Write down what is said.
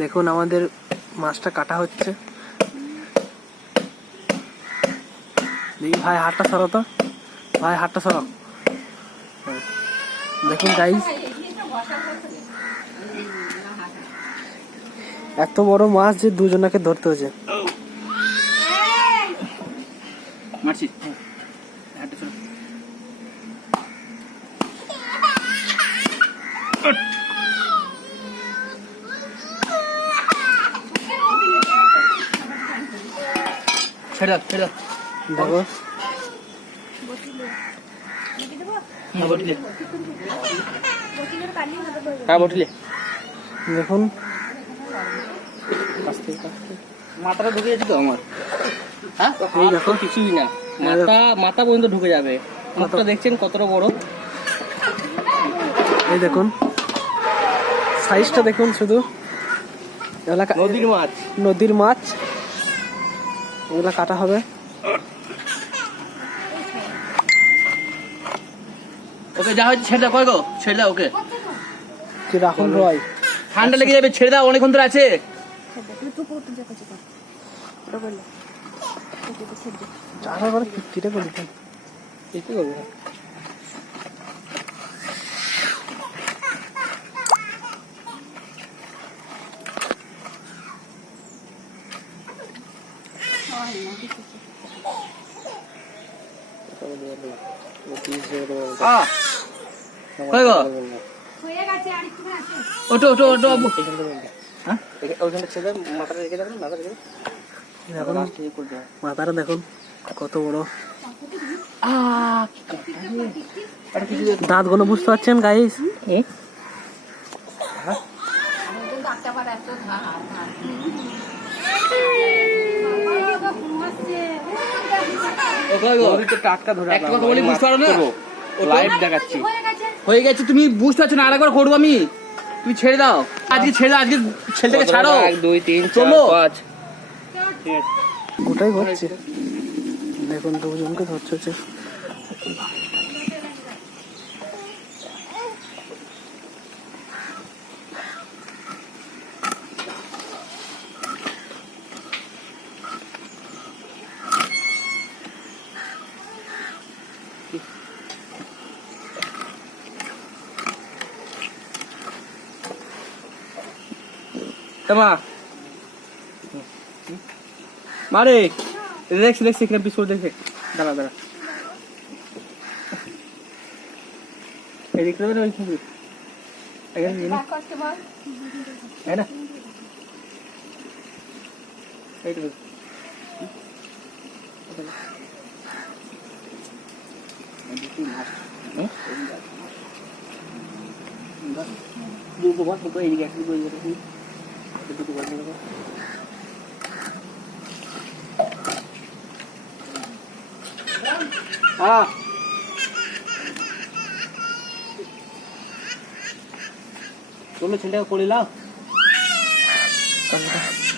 দেখুন আমাদের মাছটা কাটা হচ্ছে। দেখি ভাই হাতটা সরাও তো, ভাই হাতটা সরাও। দেখুন গাইস, এত বড় মাছ যে দুজনকে ধরতে হয়েছে। মারছি ছেড়ে দাও ছেড়ে দাও। দেখো হ্যাঁ বটিলে দেখুন মাথাটা ঢুকে যাচ্ছে তো আমার। হ্যাঁ এই দেখো, কিছুই না, মাথা পর্যন্ত ঢুকে যাবে। মুখটা দেখছেন কতটা বড়। এই দেখুন সাইজটা দেখুন, শুধু নদীর মাছ, নদীর মাছ। এগুলা কাটা হবে। ওকে যা হয়েছে ছেড়ে দাও। কয় গো ছেড়ে দাও ওকে, কি রাহুল রয়, ঠান্ডা লেগে যাবে, ছেড়ে দাও, অনেকক্ষণ ধরে আছে। চারা করে ফিফটিটা করে দিতেন, কি করবে? কয় গো ওটো ওটো ওটো। হ্যাঁ ওইখানটা ছেড়ে মাথাটা রেখে যাবেন, মাথা রেখে দেখুন মাথাটা দেখুন কত বড়। দাঁত গুলো বুঝতে পারছেন গাইস? টাটকা ধরে একটা কথা বলি, বুঝতে পারো না? লাইভ দেখাচ্ছি, হয়ে গেছে। তুমি বুঝতে পারছো না, আরেকবার করবো আমি। তুমি ছেড়ে দাও আজকে, ছেড়ে দাও আজকে, ছেলেটাকে ছাড়ো। 1 2 3 4 5 গোটাই হচ্ছে। দেখুন দুজনকে ধরছে। মারে দেখছি দেখছি, এখানে পিছু দেখে দাঁড়া দাঁড়া, এদিক করে ওই খুবই এখানে নিয়ে না এইটুকু দুটো বস তো এদিকে একটু বই করে দুটো বস করে তুমি ছেলেটাকে করে নাও।